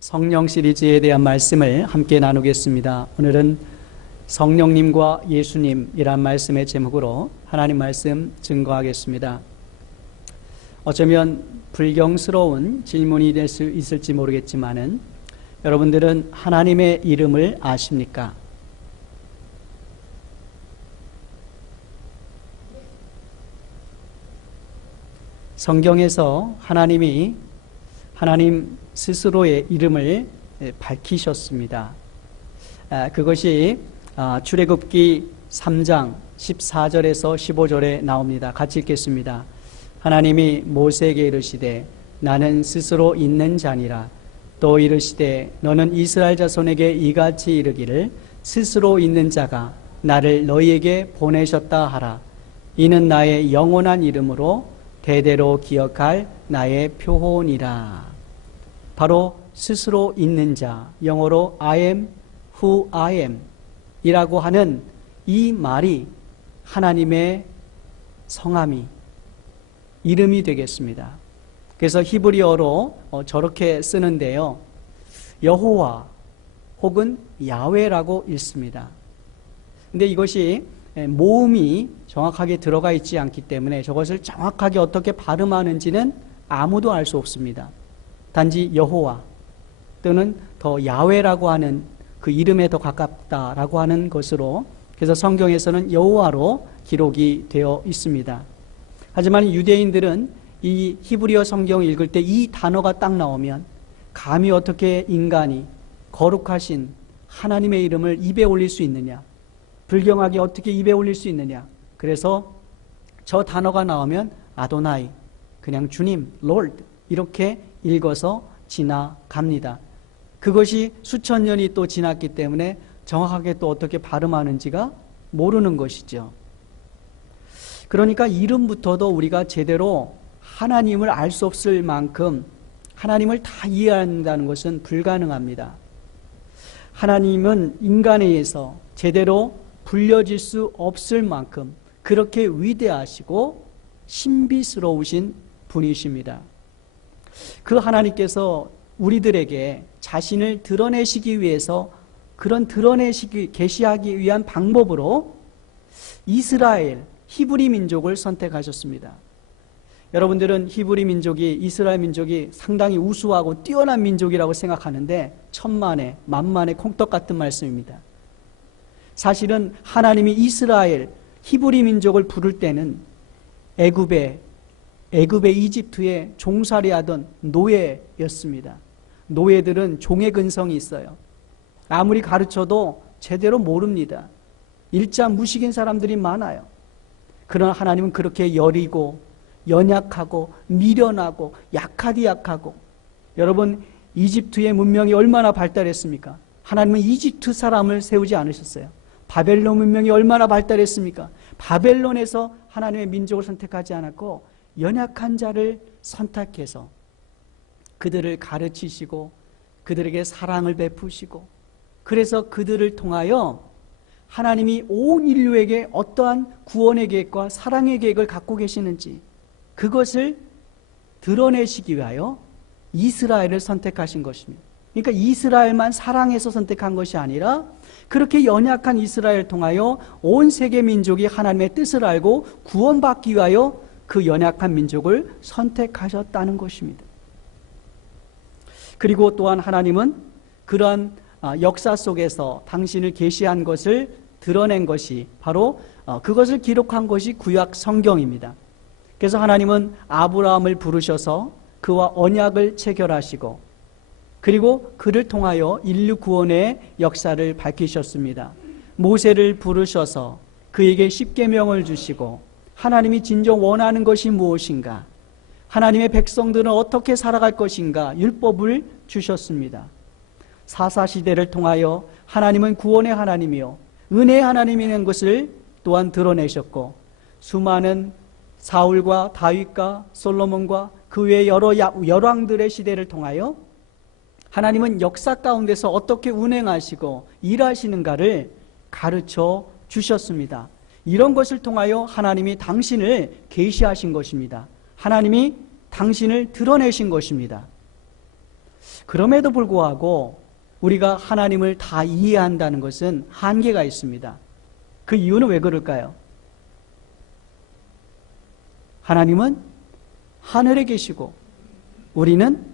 성령 시리즈에 대한 말씀을 함께 나누겠습니다. 오늘은 성령님과 예수님이란 말씀의 제목으로 하나님 말씀 증거하겠습니다. 어쩌면 불경스러운 질문이 될 수 있을지 모르겠지만은 여러분들은 하나님의 이름을 아십니까? 성경에서 하나님 스스로의 이름을 밝히셨습니다. 그것이 출애굽기 3장 14절에서 15절에 나옵니다. 같이 읽겠습니다. 하나님이 모세에게 이르시되 나는 스스로 있는 자니라. 또 이르시되 너는 이스라엘 자손에게 이같이 이르기를 스스로 있는 자가 나를 너희에게 보내셨다 하라. 이는 나의 영원한 이름으로 대대로 기억할 나의 표본이라. 바로 스스로 있는 자, 영어로 I am who I am 이라고 하는 이 말이 하나님의 성함이 이름이 되겠습니다. 그래서 히브리어로 저렇게 쓰는데요, 여호와 혹은 야훼라고 읽습니다. 근데 이것이 모음이 정확하게 들어가 있지 않기 때문에 저것을 정확하게 어떻게 발음하는지는 아무도 알 수 없습니다. 단지 여호와 또는 더 야훼라고 하는 그 이름에 더 가깝다라고 하는 것으로, 그래서 성경에서는 여호와로 기록이 되어 있습니다. 하지만 유대인들은 이 히브리어 성경을 읽을 때 이 단어가 딱 나오면 감히 어떻게 인간이 거룩하신 하나님의 이름을 입에 올릴 수 있느냐, 불경하게 어떻게 입에 올릴 수 있느냐. 그래서 저 단어가 나오면 아도나이, 그냥 주님, 롤드 이렇게 읽어서 지나갑니다. 그것이 수천 년이 또 지났기 때문에 정확하게 또 어떻게 발음하는지가 모르는 것이죠. 그러니까 이름부터도 우리가 제대로 하나님을 알 수 없을 만큼 하나님을 다 이해한다는 것은 불가능합니다. 하나님은 인간에 의해서 제대로 불려질 수 없을 만큼 그렇게 위대하시고 신비스러우신 분이십니다. 그 하나님께서 우리들에게 자신을 드러내시기 위해서, 그런 계시하기 위한 방법으로 이스라엘, 히브리 민족을 선택하셨습니다. 여러분들은 히브리 민족이, 이스라엘 민족이 상당히 우수하고 뛰어난 민족이라고 생각하는데 천만에 만만의 콩떡 같은 말씀입니다. 사실은 하나님이 이스라엘, 히브리 민족을 부를 때는 애굽에 이집트에 종살이하던 노예였습니다. 노예들은 종의 근성이 있어요. 아무리 가르쳐도 제대로 모릅니다. 일자 무식인 사람들이 많아요. 그러나 하나님은 그렇게 여리고 연약하고 미련하고 약하고, 여러분 이집트의 문명이 얼마나 발달했습니까? 하나님은 이집트 사람을 세우지 않으셨어요. 바벨론 문명이 얼마나 발달했습니까? 바벨론에서 하나님의 민족을 선택하지 않았고 연약한 자를 선택해서 그들을 가르치시고 그들에게 사랑을 베푸시고, 그래서 그들을 통하여 하나님이 온 인류에게 어떠한 구원의 계획과 사랑의 계획을 갖고 계시는지 그것을 드러내시기 위하여 이스라엘을 선택하신 것입니다. 그러니까 이스라엘만 사랑해서 선택한 것이 아니라 그렇게 연약한 이스라엘을 통하여 온 세계 민족이 하나님의 뜻을 알고 구원받기 위하여 그 연약한 민족을 선택하셨다는 것입니다. 그리고 또한 하나님은 그러한 역사 속에서 당신을 계시한 것을 드러낸 것이 바로 그것을 기록한 것이 구약 성경입니다. 그래서 하나님은 아브라함을 부르셔서 그와 언약을 체결하시고, 그리고 그를 통하여 인류 구원의 역사를 밝히셨습니다. 모세를 부르셔서 그에게 십계명을 주시고, 하나님이 진정 원하는 것이 무엇인가, 하나님의 백성들은 어떻게 살아갈 것인가 율법을 주셨습니다. 사사시대를 통하여 하나님은 구원의 하나님이요 은혜의 하나님이라는 것을 또한 드러내셨고, 수많은 사울과 다윗과 솔로몬과 그 외의 여러 열왕들의 시대를 통하여 하나님은 역사 가운데서 어떻게 운행하시고 일하시는가를 가르쳐 주셨습니다. 이런 것을 통하여 하나님이 당신을 계시하신 것입니다. 하나님이 당신을 드러내신 것입니다. 그럼에도 불구하고 우리가 하나님을 다 이해한다는 것은 한계가 있습니다. 그 이유는 왜 그럴까요? 하나님은 하늘에 계시고 우리는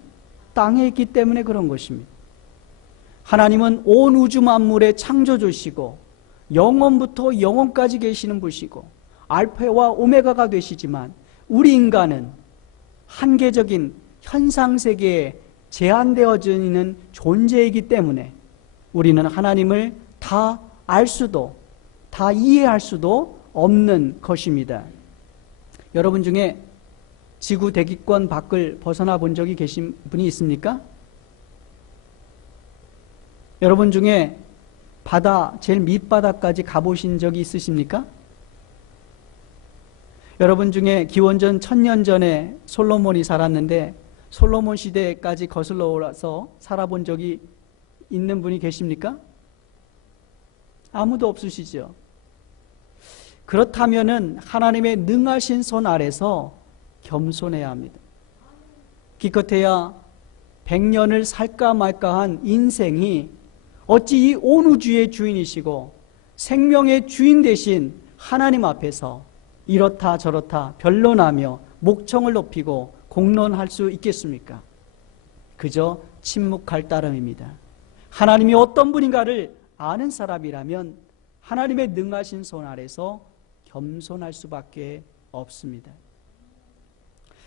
땅에 있기 때문에 그런 것입니다. 하나님은 온 우주 만물의 창조주시고 영원부터 영원까지 계시는 분이시고 알파와 오메가가 되시지만 우리 인간은 한계적인 현상세계에 제한되어져 있는 존재이기 때문에 우리는 하나님을 다 알 수도 다 이해할 수도 없는 것입니다. 여러분 중에 지구 대기권 밖을 벗어나 본 적이 계신 분이 있습니까? 여러분 중에 바다 제일 밑바닥까지 가보신 적이 있으십니까? 여러분 중에 기원전 1000년 전에 솔로몬이 살았는데 솔로몬 시대까지 거슬러 올라서 살아본 적이 있는 분이 계십니까? 아무도 없으시죠. 그렇다면은 하나님의 능하신 손 아래서 겸손해야 합니다. 기껏해야 100년을 살까 말까 한 인생이 어찌 이 온 우주의 주인이시고 생명의 주인 되신 하나님 앞에서 이렇다 저렇다 변론하며 목청을 높이고 공론할 수 있겠습니까? 그저 침묵할 따름입니다. 하나님이 어떤 분인가를 아는 사람이라면 하나님의 능하신 손 아래서 겸손할 수밖에 없습니다.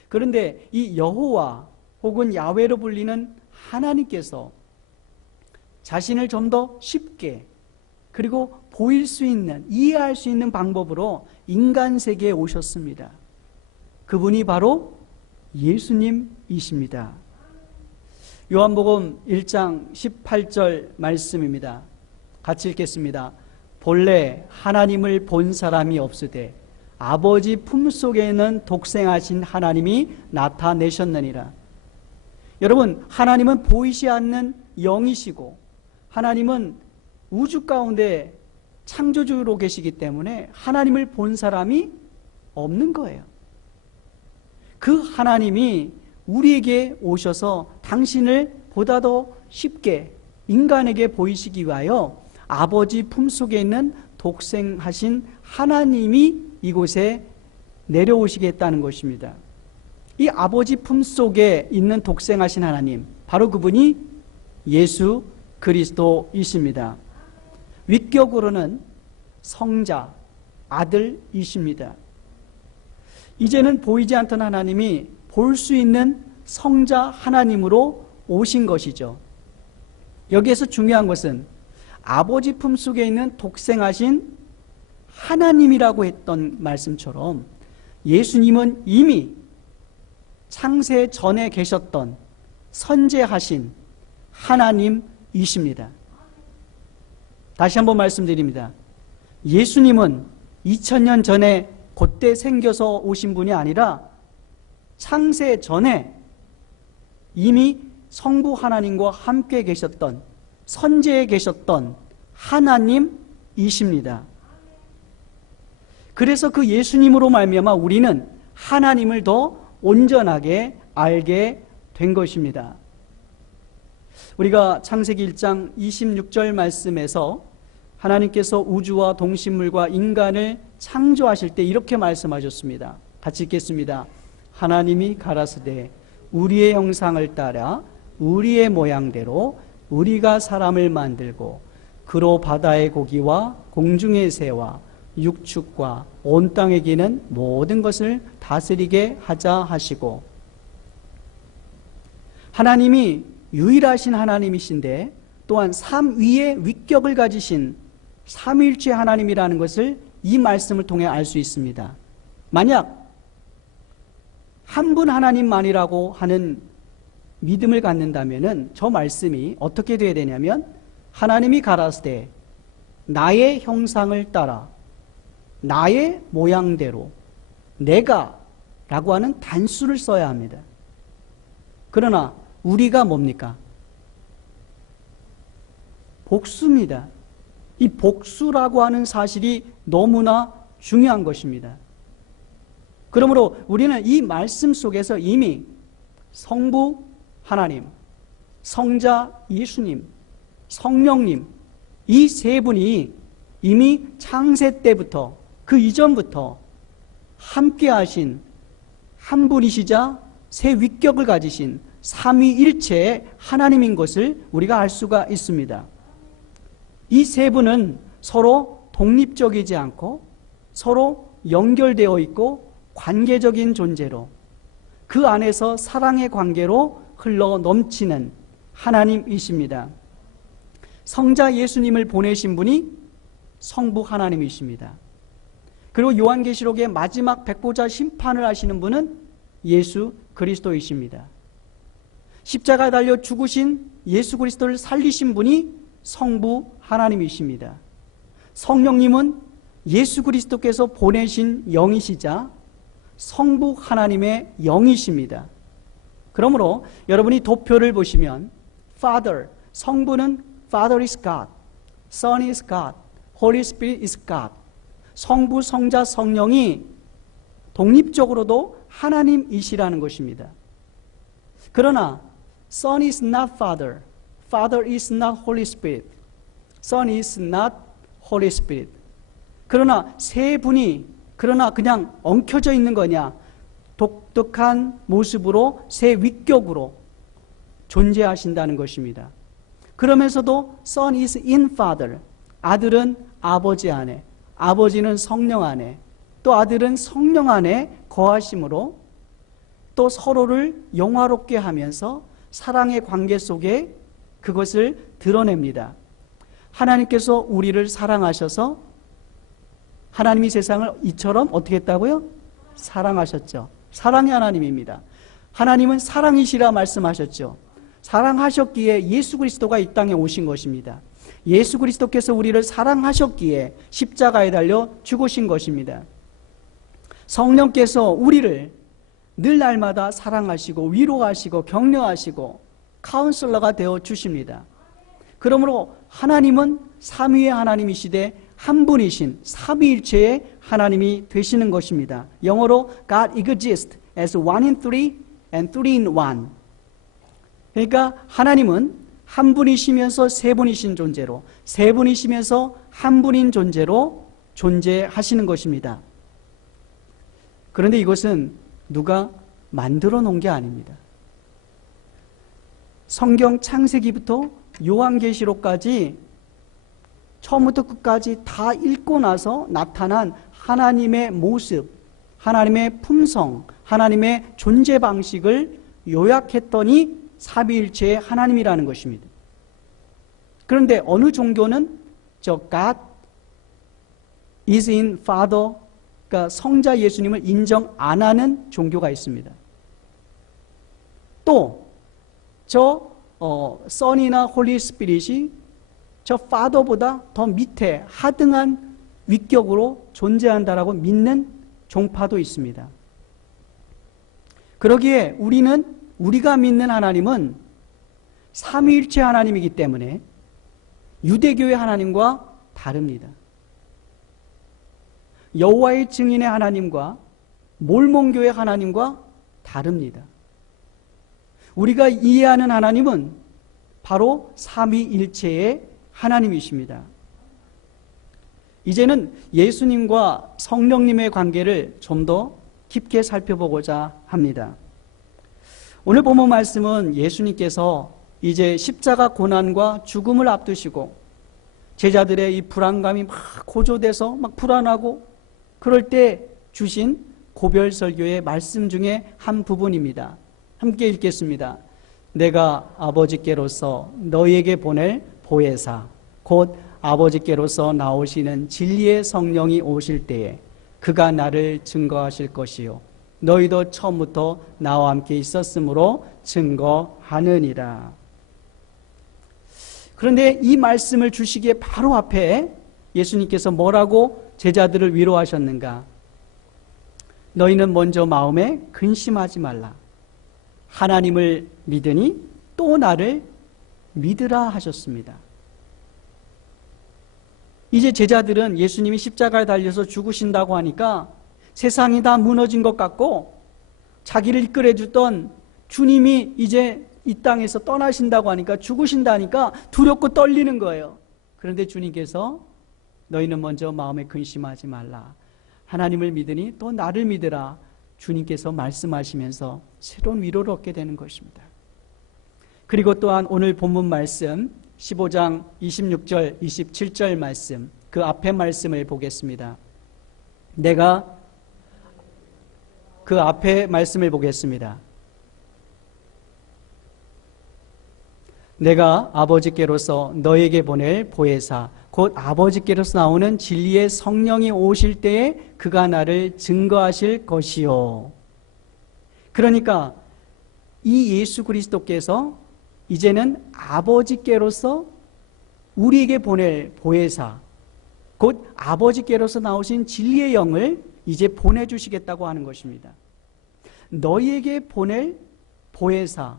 그런데 이 여호와 혹은 야훼로 불리는 하나님께서 자신을 좀 더 쉽게 그리고 보일 수 있는, 이해할 수 있는 방법으로 인간 세계에 오셨습니다. 그분이 바로 예수님이십니다. 요한복음 1장 18절 말씀입니다. 같이 읽겠습니다. 본래 하나님을 본 사람이 없으되 아버지 품속에는 독생하신 하나님이 나타내셨느니라. 여러분, 하나님은 보이지 않는 영이시고 하나님은 우주 가운데 창조주로 계시기 때문에 하나님을 본 사람이 없는 거예요. 그 하나님이 우리에게 오셔서 당신을 보다 더 쉽게 인간에게 보이시기 위하여 아버지 품속에 있는 독생하신 하나님이 이곳에 내려오시겠다는 것입니다. 이 아버지 품속에 있는 독생하신 하나님, 바로 그분이 예수 그리스도이십니다. 위격으로는 성자, 아들이십니다. 이제는 보이지 않던 하나님이 볼 수 있는 성자 하나님으로 오신 것이죠. 여기에서 중요한 것은 아버지 품속에 있는 독생하신 하나님이라고 했던 말씀처럼 예수님은 이미 창세 전에 계셨던 선재하신 하나님이십니다. 다시 한번 말씀드립니다. 예수님은 2000년 전에 그때 생겨서 오신 분이 아니라 창세 전에 이미 성부 하나님과 함께 계셨던 선재에 계셨던 하나님이십니다. 그래서 그 예수님으로 말미암아 우리는 하나님을 더 온전하게 알게 된 것입니다. 우리가 창세기 1장 26절 말씀에서 하나님께서 우주와 동식물과 인간을 창조하실 때 이렇게 말씀하셨습니다. 같이 읽겠습니다. 하나님이 가라사대 우리의 형상을 따라 우리의 모양대로 우리가 사람을 만들고 그로 바다의 고기와 공중의 새와 육축과 온 땅에 기는 모든 것을 다스리게 하자 하시고, 하나님이 유일하신 하나님이신데 또한 삼위의 위격을 가지신 삼위일체 하나님이라는 것을 이 말씀을 통해 알 수 있습니다. 만약 한 분 하나님만이라고 하는 믿음을 갖는다면 저 말씀이 어떻게 되어야 되냐면, 하나님이 가라사대 나의 형상을 따라 나의 모양대로 내가 라고 하는 단수를 써야 합니다. 그러나 우리가 뭡니까? 복수입니다. 이 복수라고 하는 사실이 너무나 중요한 것입니다. 그러므로 우리는 이 말씀 속에서 이미 성부 하나님, 성자 예수님, 성령님, 이 세 분이 이미 창세 때부터 그 이전부터 함께 하신 한 분이시자 세 위격을 가지신 삼위일체의 하나님인 것을 우리가 알 수가 있습니다. 이 세 분은 서로 독립적이지 않고 서로 연결되어 있고 관계적인 존재로 그 안에서 사랑의 관계로 흘러 넘치는 하나님이십니다. 성자 예수님을 보내신 분이 성부 하나님이십니다. 그리고 요한계시록의 마지막 백보자 심판을 하시는 분은 예수 그리스도이십니다. 십자가에 달려 죽으신 예수 그리스도를 살리신 분이 성부 하나님이십니다. 성령님은 예수 그리스도께서 보내신 영이시자 성부 하나님의 영이십니다. 그러므로 여러분이 도표를 보시면 Father, 성부는 Father is God, Son is God, Holy Spirit is God. 성부, 성자, 성령이 독립적으로도 하나님이시라는 것입니다. 그러나 Son is not Father, Father is not Holy Spirit, Son is not Holy Spirit. 그러나 세 분이 그냥 엉켜져 있는 거냐? 독특한 모습으로 세 위격으로 존재하신다는 것입니다. 그러면서도 Son is in Father, 아들은 아버지 안에, 아버지는 성령 안에, 또 아들은 성령 안에 거하심으로 또 서로를 영화롭게 하면서 사랑의 관계 속에 그것을 드러냅니다. 하나님께서 우리를 사랑하셔서 하나님이 세상을 이처럼 어떻게 했다고요? 사랑하셨죠. 사랑의 하나님입니다. 하나님은 사랑이시라 말씀하셨죠. 사랑하셨기에 예수 그리스도가 이 땅에 오신 것입니다. 예수 그리스도께서 우리를 사랑하셨기에 십자가에 달려 죽으신 것입니다. 성령께서 우리를 늘 날마다 사랑하시고 위로하시고 격려하시고 카운슬러가 되어 주십니다. 그러므로 하나님은 삼위의 하나님이시되 한 분이신 삼위일체의 하나님이 되시는 것입니다. 영어로 God exists as one in three and three in one. 그러니까 하나님은 한 분이시면서 세 분이신 존재로, 세 분이시면서 한 분인 존재로 존재하시는 것입니다. 그런데 이것은 누가 만들어 놓은 게 아닙니다. 성경 창세기부터 요한계시록까지 처음부터 끝까지 다 읽고 나서 나타난 하나님의 모습, 하나님의 품성, 하나님의 존재 방식을 요약했더니 삼위일체의 하나님이라는 것입니다. 그런데 어느 종교는 God is in Father, 그러니까 성자 예수님을 인정 안 하는 종교가 있습니다. 또 Son이나 Holy Spirit이 저 Father보다 더 밑에 하등한 위격으로 존재한다라고 믿는 종파도 있습니다. 그러기에 우리가 믿는 하나님은 삼위일체 하나님이기 때문에 유대교의 하나님과 다릅니다. 여호와의 증인의 하나님과 몰몬교의 하나님과 다릅니다. 우리가 이해하는 하나님은 바로 삼위일체의 하나님이십니다. 이제는 예수님과 성령님의 관계를 좀 더 깊게 살펴보고자 합니다. 오늘 본문 말씀은 예수님께서 이제 십자가 고난과 죽음을 앞두시고 제자들의 이 불안감이 막 고조돼서 막 불안하고 그럴 때 주신 고별 설교의 말씀 중에 한 부분입니다. 함께 읽겠습니다. 내가 아버지께로서 너희에게 보낼 보혜사 곧 아버지께로서 나오시는 진리의 성령이 오실 때에 그가 나를 증거하실 것이요 너희도 처음부터 나와 함께 있었으므로 증거하느니라. 그런데 이 말씀을 주시기에 바로 앞에 예수님께서 뭐라고 제자들을 위로하셨는가? 너희는 먼저 마음에 근심하지 말라. 하나님을 믿으니 또 나를 믿으라 하셨습니다. 이제 제자들은 예수님이 십자가에 달려서 죽으신다고 하니까 세상이 다 무너진 것 같고 자기를 이끌어주던 주님이 이제 이 땅에서 떠나신다고 하니까, 죽으신다니까 두렵고 떨리는 거예요. 그런데 주님께서 너희는 먼저 마음에 근심하지 말라. 하나님을 믿으니 또 나를 믿으라. 주님께서 말씀하시면서 새로운 위로를 얻게 되는 것입니다. 그리고 또한 오늘 본문 말씀 15장 26절, 27절 말씀, 그 앞에 말씀을 보겠습니다. 내가 그 앞에 말씀을 보겠습니다. 내가 아버지께로서 너에게 보낼 보혜사, 곧 아버지께로서 나오는 진리의 성령이 오실 때에 그가 나를 증거하실 것이요. 그러니까 이 예수 그리스도께서 이제는 아버지께로서 우리에게 보낼 보혜사, 곧 아버지께로서 나오신 진리의 영을 이제 보내주시겠다고 하는 것입니다. 너희에게 보낼 보혜사,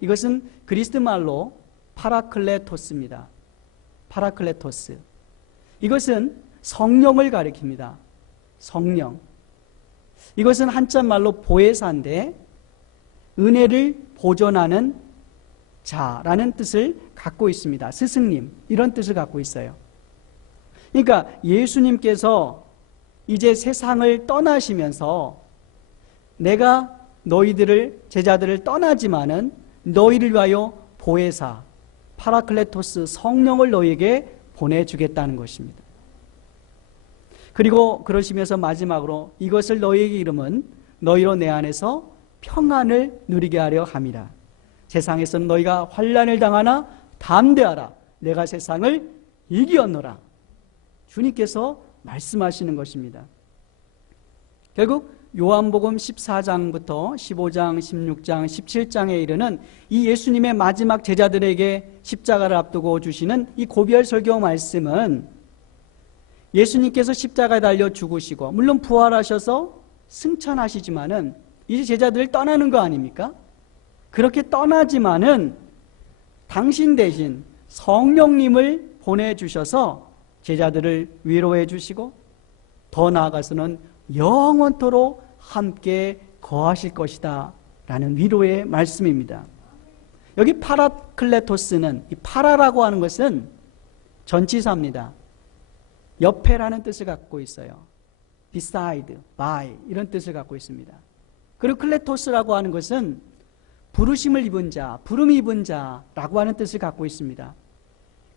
이것은 그리스 말로 파라클레토스입니다. 파라클레토스. 이것은 성령을 가리킵니다. 성령. 이것은 한자 말로 보혜사인데 은혜를 보존하는 자라는 뜻을 갖고 있습니다. 스승님, 이런 뜻을 갖고 있어요. 그러니까 예수님께서 이제 세상을 떠나시면서 내가 너희들을, 제자들을 떠나지만은 너희를 위하여 보혜사, 파라클레토스, 성령을 너희에게 보내주겠다는 것입니다. 그리고 그러시면서 마지막으로 이것을 너희에게 이름은 너희로 내 안에서 평안을 누리게 하려 함이라. 세상에서는 너희가 환난을 당하나 담대하라. 내가 세상을 이기었노라. 주님께서 말씀하시는 것입니다. 결국 요한복음 14장부터 15장, 16장, 17장에 이르는 이 예수님의 마지막 제자들에게 십자가를 앞두고 주시는 이 고별 설교 말씀은 예수님께서 십자가에 달려 죽으시고 물론 부활하셔서 승천하시지만은 이제 제자들을 떠나는 거 아닙니까? 그렇게 떠나지만은 당신 대신 성령님을 보내주셔서 제자들을 위로해 주시고 더 나아가서는 영원토록 함께 거하실 것이다 라는 위로의 말씀입니다. 여기 파라클레토스는, 이 파라라고 하는 것은 전치사입니다. 옆에라는 뜻을 갖고 있어요. beside, by 이런 뜻을 갖고 있습니다. 그리고 클레토스라고 하는 것은 부르심을 입은 자, 부름이 입은 자라고 하는 뜻을 갖고 있습니다.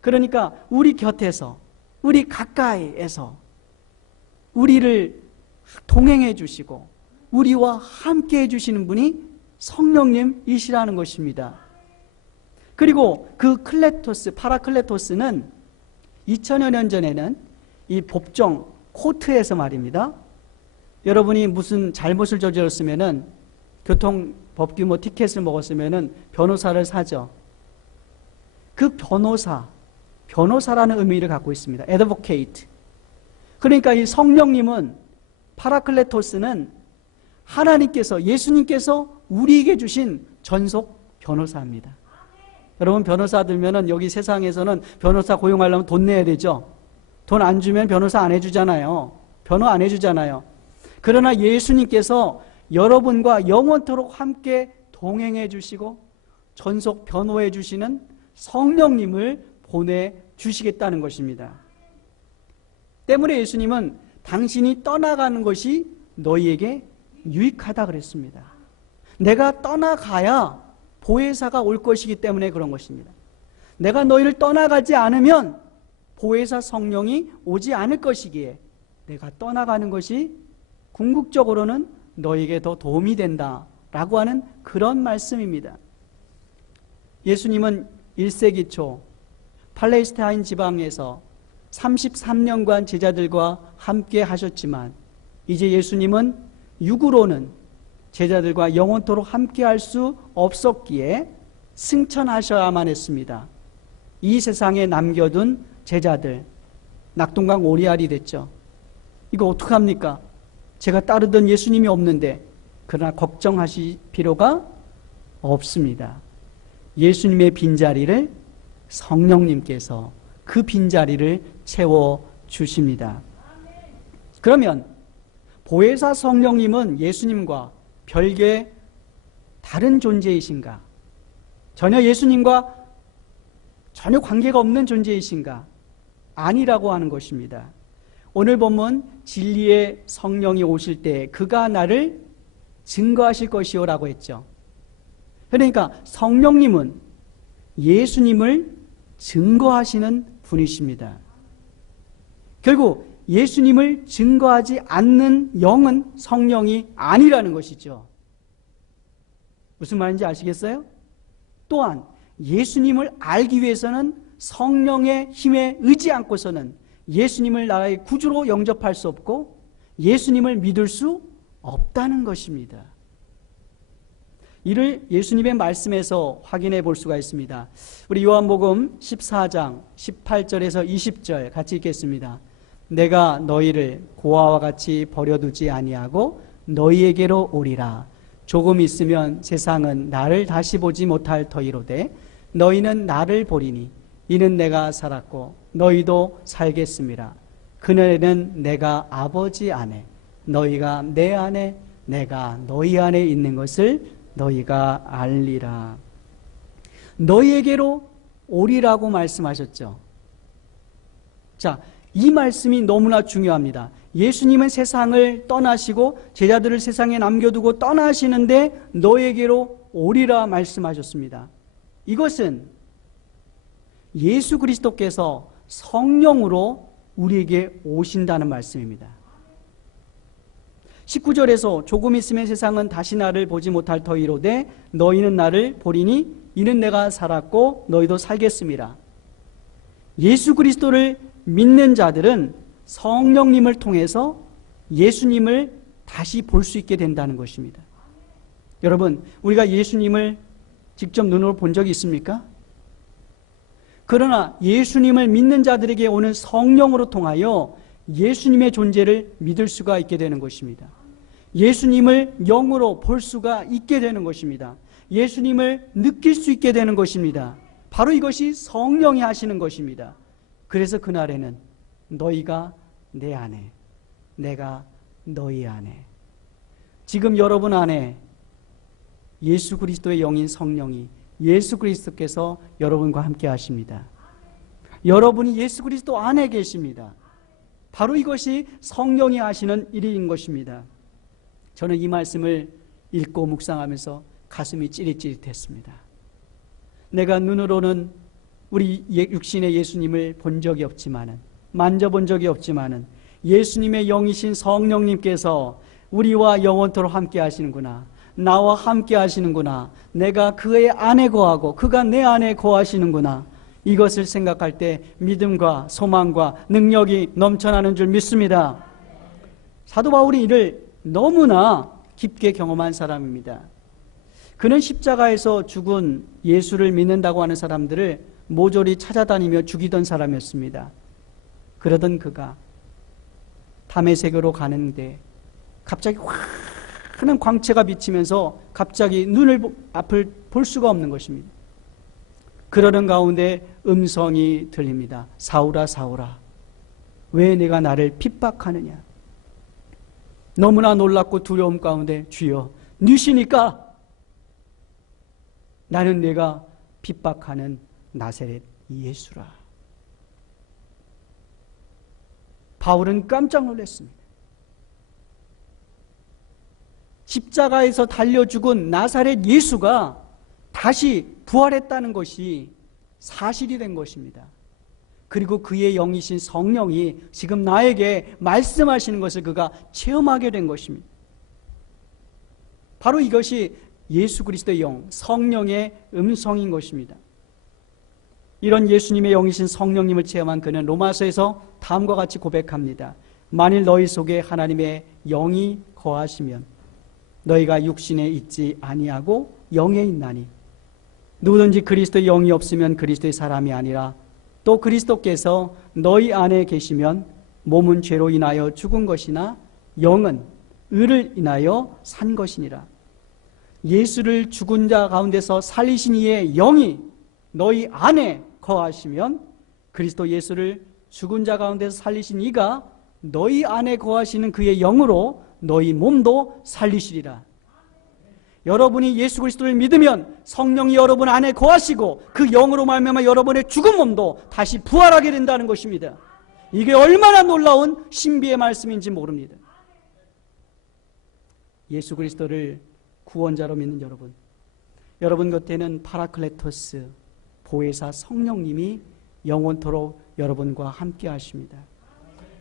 그러니까 우리 곁에서, 우리 가까이에서 우리를 동행해 주시고 우리와 함께 해주시는 분이 성령님이시라는 것입니다. 그리고 그 클레토스, 파라클레토스는 2000여 년 전에는 이 법정, 코트에서 말입니다. 여러분이 무슨 잘못을 저질렀으면은 교통법규 티켓을 먹었으면은 변호사를 사죠. 그 변호사라는 의미를 갖고 있습니다. advocate. 그러니까 이 성령님은, 파라클레토스는 하나님께서, 예수님께서 우리에게 주신 전속 변호사입니다. 여러분 변호사 들면은 여기 세상에서는 변호사 고용하려면 돈 내야 되죠. 돈 안 주면 변호사 안 해주잖아요. 변호 안 해주잖아요. 그러나 예수님께서 여러분과 영원토록 함께 동행해 주시고 전속 변호해 주시는 성령님을 보내주시겠다는 것입니다. 때문에 예수님은 당신이 떠나가는 것이 너희에게 유익하다 그랬습니다. 내가 떠나가야 보혜사가 올 것이기 때문에 그런 것입니다. 내가 너희를 떠나가지 않으면 보혜사 성령이 오지 않을 것이기에 내가 떠나가는 것이 궁극적으로는 너희에게 더 도움이 된다라고 하는 그런 말씀입니다. 예수님은 1세기 초 팔레스타인 지방에서 33년간 제자들과 함께 하셨지만 이제 예수님은 육으로는 제자들과 영원토록 함께 할 수 없었기에 승천하셔야만 했습니다. 이 세상에 남겨둔 제자들 낙동강 오리알이 됐죠. 이거 어떡합니까? 제가 따르던 예수님이 없는데. 그러나 걱정하실 필요가 없습니다. 예수님의 빈자리를 성령님께서 그 빈자리를 채워주십니다. 그러면 보혜사 성령님은 예수님과 별개의 다른 존재이신가? 전혀 예수님과 전혀 관계가 없는 존재이신가? 아니라고 하는 것입니다. 오늘 보면 진리의 성령이 오실 때 그가 나를 증거하실 것이요라고 했죠. 그러니까 성령님은 예수님을 증거하시는 분이십니다. 결국 예수님을 증거하지 않는 영은 성령이 아니라는 것이죠. 무슨 말인지 아시겠어요? 또한 예수님을 알기 위해서는 성령의 힘에 의지 않고서는 예수님을 나의 구주로 영접할 수 없고 예수님을 믿을 수 없다는 것입니다. 이를 예수님의 말씀에서 확인해 볼 수가 있습니다. 우리 요한복음 14장 18절에서 20절 같이 읽겠습니다. 내가 너희를 고아와 같이 버려두지 아니하고 너희에게로 오리라. 조금 있으면 세상은 나를 다시 보지 못할 터이로되 너희는 나를 보리니 이는 내가 살았고 너희도 살겠음이라. 그날에는 내가 아버지 안에 너희가 내 안에 내가 너희 안에 있는 것을 너희가 알리라. 너희에게로 오리라고 말씀하셨죠. 자, 이 말씀이 너무나 중요합니다. 예수님은 세상을 떠나시고 제자들을 세상에 남겨두고 떠나시는데 너희에게로 오리라 말씀하셨습니다. 이것은 예수 그리스도께서 성령으로 우리에게 오신다는 말씀입니다. 19절에서 조금 있으면 세상은 다시 나를 보지 못할 터이로되 너희는 나를 보리니 이는 내가 살았고 너희도 살겠음이라. 예수 그리스도를 믿는 자들은 성령님을 통해서 예수님을 다시 볼 수 있게 된다는 것입니다. 여러분, 우리가 예수님을 직접 눈으로 본 적이 있습니까? 그러나 예수님을 믿는 자들에게 오는 성령으로 통하여 예수님의 존재를 믿을 수가 있게 되는 것입니다. 예수님을 영으로 볼 수가 있게 되는 것입니다. 예수님을 느낄 수 있게 되는 것입니다. 바로 이것이 성령이 하시는 것입니다. 그래서 그날에는 너희가 내 안에, 내가 너희 안에. 지금 여러분 안에 예수 그리스도의 영인 성령이 예수 그리스도께서 여러분과 함께 하십니다. 여러분이 예수 그리스도 안에 계십니다. 바로 이것이 성령이 하시는 일인 것입니다. 저는 이 말씀을 읽고 묵상하면서 가슴이 찌릿찌릿했습니다. 내가 눈으로는 우리 육신의 예수님을 본 적이 없지만은, 만져본 적이 없지만은 예수님의 영이신 성령님께서 우리와 영원토록 함께 하시는구나, 나와 함께 하시는구나, 내가 그의 안에 거하고 그가 내 안에 거하시는구나, 이것을 생각할 때 믿음과 소망과 능력이 넘쳐나는 줄 믿습니다. 사도 바울이 이를 너무나 깊게 경험한 사람입니다. 그는 십자가에서 죽은 예수를 믿는다고 하는 사람들을 모조리 찾아다니며 죽이던 사람이었습니다. 그러던 그가 다메섹으로 가는데 갑자기 환한 광채가 비치면서 갑자기 앞을 볼 수가 없는 것입니다. 그러는 가운데 음성이 들립니다. 사울아, 사울아, 왜 내가 나를 핍박하느냐? 너무나 놀랍고 두려움 가운데 주여, 누시니까? 나는 내가 핍박하는 나사렛 예수라. 바울은 깜짝 놀랐습니다. 십자가에서 달려 죽은 나사렛 예수가 다시 부활했다는 것이 사실이 된 것입니다. 그리고 그의 영이신 성령이 지금 나에게 말씀하시는 것을 그가 체험하게 된 것입니다. 바로 이것이 예수 그리스도의 영, 성령의 음성인 것입니다. 이런 예수님의 영이신 성령님을 체험한 그는 로마서에서 다음과 같이 고백합니다. 만일 너희 속에 하나님의 영이 거하시면 너희가 육신에 있지 아니하고 영에 있나니, 누구든지 그리스도의 영이 없으면 그리스도의 사람이 아니라, 또 그리스도께서 너희 안에 계시면 몸은 죄로 인하여 죽은 것이나 영은 의를 인하여 산 것이니라. 예수를 죽은 자 가운데서 살리신 이의 영이 너희 안에 거하시면 그리스도 예수를 죽은 자 가운데서 살리신 이가 너희 안에 거하시는 그의 영으로 너희 몸도 살리시리라. 여러분이 예수 그리스도를 믿으면 성령이 여러분 안에 거하시고 그 영으로 말미암아 여러분의 죽은 몸도 다시 부활하게 된다는 것입니다. 이게 얼마나 놀라운 신비의 말씀인지 모릅니다. 예수 그리스도를 구원자로 믿는 여러분 곁에는 파라클레토스, 보혜사 성령님이 영원토록 여러분과 함께 하십니다.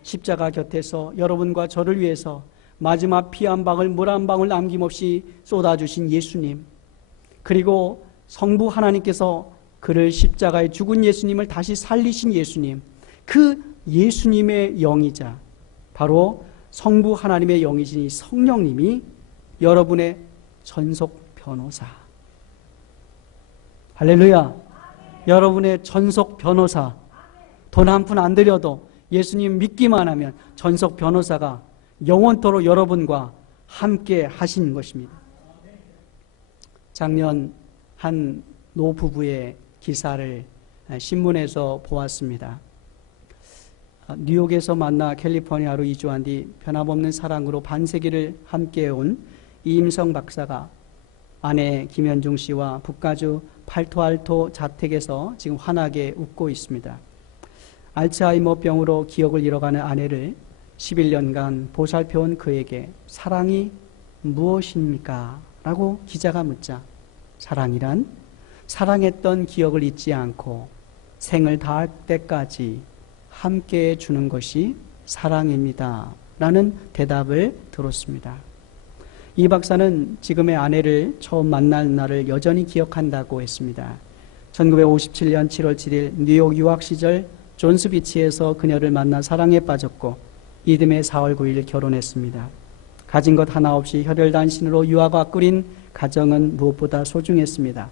십자가 곁에서 여러분과 저를 위해서 마지막 피 한 방울, 물 한 방울 남김없이 쏟아주신 예수님, 그리고 성부 하나님께서 그를 십자가에 죽은 예수님을 다시 살리신 예수님, 그 예수님의 영이자 바로 성부 하나님의 영이신 이 성령님이 여러분의 전속 변호사, 할렐루야, 여러분의 전속 변호사, 돈 한 푼 안 들여도 예수님 믿기만 하면 전속 변호사가 영원토록 여러분과 함께 하신 것입니다. 작년 한 노부부의 기사를 신문에서 보았습니다. 뉴욕에서 만나 캘리포니아로 이주한 뒤 변함없는 사랑으로 반세기를 함께해온 이임성 박사가 아내 김현중 씨와 북가주 팔토알토 자택에서 지금 환하게 웃고 있습니다. 알츠하이머 병으로 기억을 잃어가는 아내를 11년간 보살펴온 그에게 사랑이 무엇입니까? 라고 기자가 묻자, 사랑이란 사랑했던 기억을 잊지 않고 생을 다할 때까지 함께 주는 것이 사랑입니다. 라는 대답을 들었습니다. 이 박사는 지금의 아내를 처음 만난 날을 여전히 기억한다고 했습니다. 1957년 7월 7일 뉴욕 유학 시절 존스비치에서 그녀를 만나 사랑에 빠졌고 이듬해 4월 9일 결혼했습니다. 가진 것 하나 없이 혈혈단신으로 유아가 꾸린 가정은 무엇보다 소중했습니다.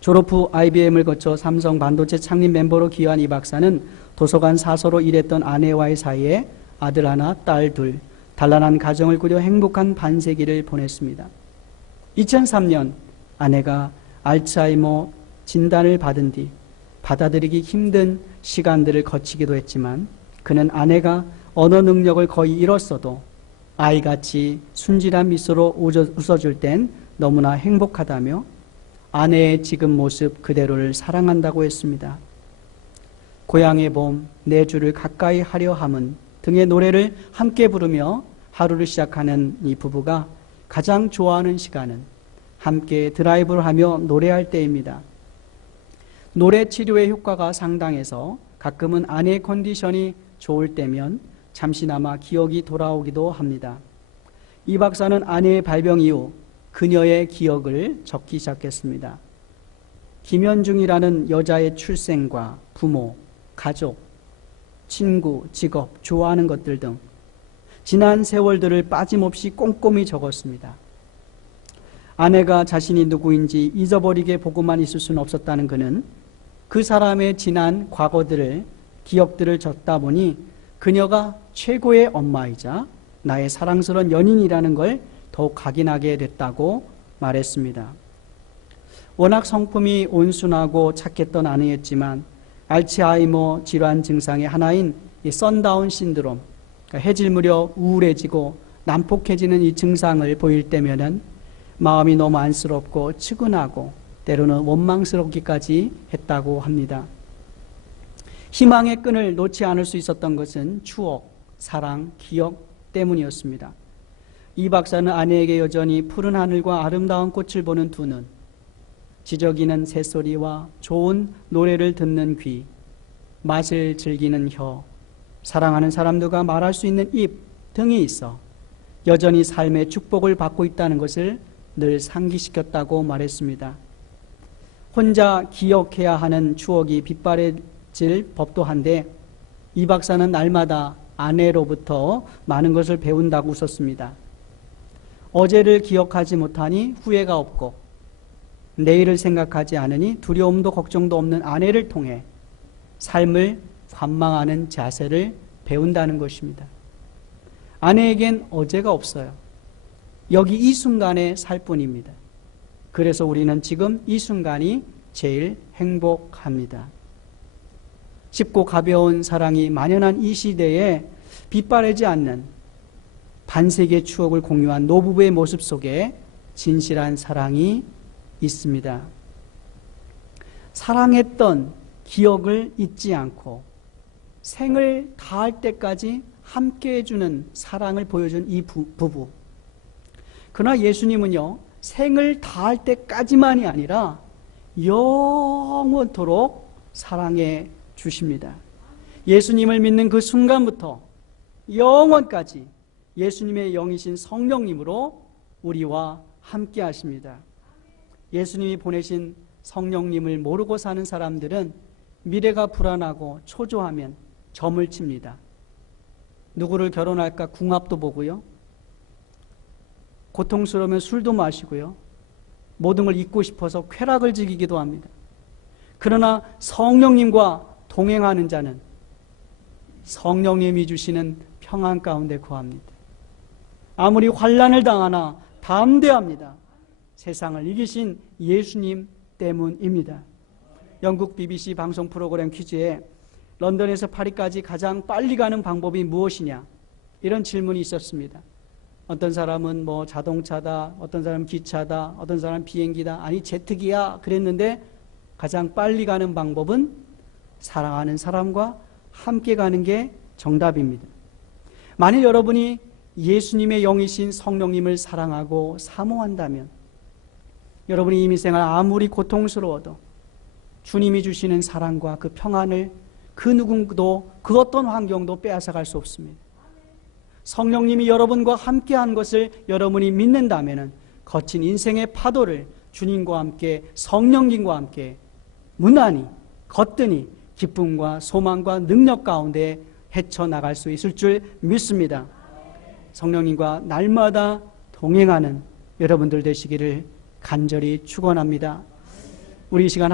졸업 후 IBM을 거쳐 삼성 반도체 창립 멤버로 기여한 이 박사는 도서관 사서로 일했던 아내와의 사이에 아들 하나, 딸 둘, 단란한 가정을 꾸려 행복한 반세기를 보냈습니다. 2003년 아내가 알츠하이머 진단을 받은 뒤 받아들이기 힘든 시간들을 거치기도 했지만 그는 아내가 언어 능력을 거의 잃었어도 아이같이 순진한 미소로 웃어줄 땐 너무나 행복하다며 아내의 지금 모습 그대로를 사랑한다고 했습니다. 고향의 봄, 내 주를 가까이 하려 함은 등의 노래를 함께 부르며 하루를 시작하는 이 부부가 가장 좋아하는 시간은 함께 드라이브를 하며 노래할 때입니다. 노래 치료의 효과가 상당해서 가끔은 아내의 컨디션이 좋을 때면 잠시나마 기억이 돌아오기도 합니다. 이 박사는 아내의 발병 이후 그녀의 기억을 적기 시작했습니다. 김현중이라는 여자의 출생과 부모, 가족, 친구, 직업, 좋아하는 것들 등 지난 세월들을 빠짐없이 꼼꼼히 적었습니다. 아내가 자신이 누구인지 잊어버리게 보고만 있을 수는 없었다는 그는 그 사람의 지난 과거들을, 기억들을 적다 보니 그녀가 최고의 엄마이자 나의 사랑스러운 연인이라는 걸 더욱 각인하게 됐다고 말했습니다. 워낙 성품이 온순하고 착했던 아내였지만 알츠하이머 질환 증상의 하나인 이 선다운 신드롬, 그러니까 해질 무렵 우울해지고 난폭해지는 이 증상을 보일 때면은 마음이 너무 안쓰럽고 측은하고 때로는 원망스럽기까지 했다고 합니다. 희망의 끈을 놓지 않을 수 있었던 것은 추억, 사랑, 기억 때문이었습니다. 이 박사는 아내에게 여전히 푸른 하늘과 아름다운 꽃을 보는 두 눈, 지저귀는 새소리와 좋은 노래를 듣는 귀, 맛을 즐기는 혀, 사랑하는 사람들과 말할 수 있는 입 등이 있어 여전히 삶의 축복을 받고 있다는 것을 늘 상기시켰다고 말했습니다. 혼자 기억해야 하는 추억이 빗바래질 법도 한데 이 박사는 날마다 아내로부터 많은 것을 배운다고 웃었습니다. 어제를 기억하지 못하니 후회가 없고 내일을 생각하지 않으니 두려움도 걱정도 없는 아내를 통해 삶을 관망하는 자세를 배운다는 것입니다. 아내에겐 어제가 없어요. 여기 이 순간에 살 뿐입니다. 그래서 우리는 지금 이 순간이 제일 행복합니다. 쉽고 가벼운 사랑이 만연한 이 시대에 빛바래지 않는 반세기의 추억을 공유한 노부부의 모습 속에 진실한 사랑이 있습니다. 사랑했던 기억을 잊지 않고 생을 다할 때까지 함께 해주는 사랑을 보여준 이 부부. 그러나 예수님은요, 생을 다할 때까지만이 아니라 영원토록 사랑해 주십니다. 예수님을 믿는 그 순간부터 영원까지 예수님의 영이신 성령님으로 우리와 함께 하십니다. 예수님이 보내신 성령님을 모르고 사는 사람들은 미래가 불안하고 초조하면 점을 칩니다. 누구를 결혼할까 궁합도 보고요. 고통스러우면 술도 마시고요. 모든 걸 잊고 싶어서 쾌락을 즐기기도 합니다. 그러나 성령님과 동행하는 자는 성령님이 주시는 평안 가운데 거합니다. 아무리 환난을 당하나 담대합니다. 세상을 이기신 예수님 때문입니다. 영국 BBC 방송 프로그램 퀴즈에 런던에서 파리까지 가장 빨리 가는 방법이 무엇이냐, 이런 질문이 있었습니다. 어떤 사람은 뭐 자동차다, 어떤 사람은 기차다, 어떤 사람은 비행기다, 아니 제트기야 그랬는데 가장 빨리 가는 방법은 사랑하는 사람과 함께 가는 게 정답입니다. 만일 여러분이 예수님의 영이신 성령님을 사랑하고 사모한다면 여러분이 이미 생활 아무리 고통스러워도 주님이 주시는 사랑과 그 평안을 그 누구도 그 어떤 환경도 빼앗아갈 수 없습니다. 성령님이 여러분과 함께한 것을 여러분이 믿는다면 거친 인생의 파도를 주님과 함께 성령님과 함께 무난히 거뜬히 기쁨과 소망과 능력 가운데 헤쳐나갈 수 있을 줄 믿습니다. 성령님과 날마다 동행하는 여러분들 되시기를 간절히 축원합니다. 우리 이 시간